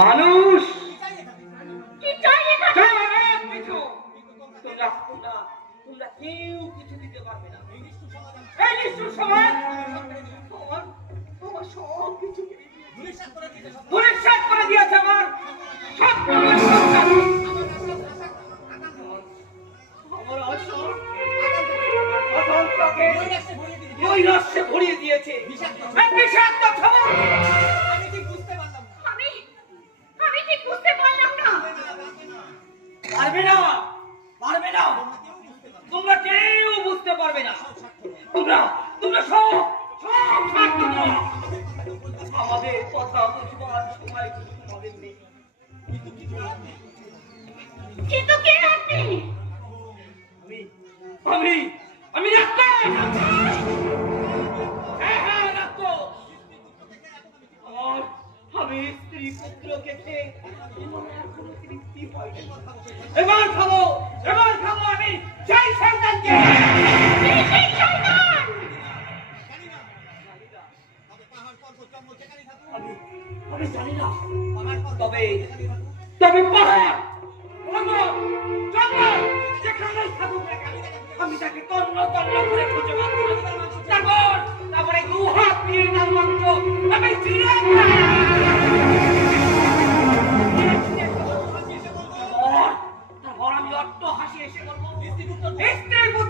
মানুষ কি চাই এটা? তোমরা কেউ কিছু দিতে পারবে না। এই নিষ্ঠুর সমাজ তোমার সব কিছু ধূলিসাৎ করে দিয়েছে। আমার সব নৈরাশ্যে ভরিয়ে দিয়েছে। বিষাক্ত খবর আমি ঠিক বুঝতে পারলাম না। পারবে না, পারবে না, তোমরা কেউ বুঝতে পারবে না। তোমরা সব আমাদের কথা বুঝবার সময় তোমাদের নেই। কিন্তু কে আপনি? আমি রাক্ষস। হ্যাঁ রাক্ষস। আমি স্ত্রী পুত্রকে খেয়ে কোনো তৃপ্তি পাইনি। এবার খাবো আমি সেই সন্তানকে। আমি জানি না, তবে পাহাড় যেখানেই থাকুক আমি তাকে তন্ন করে খুঁজে বার করি। তারপরে দু হাত দিয়ে তার মাত্র আমি তারপর আমি অট্ট হাসি এসে বলবো, স্ত্রীর পুত্র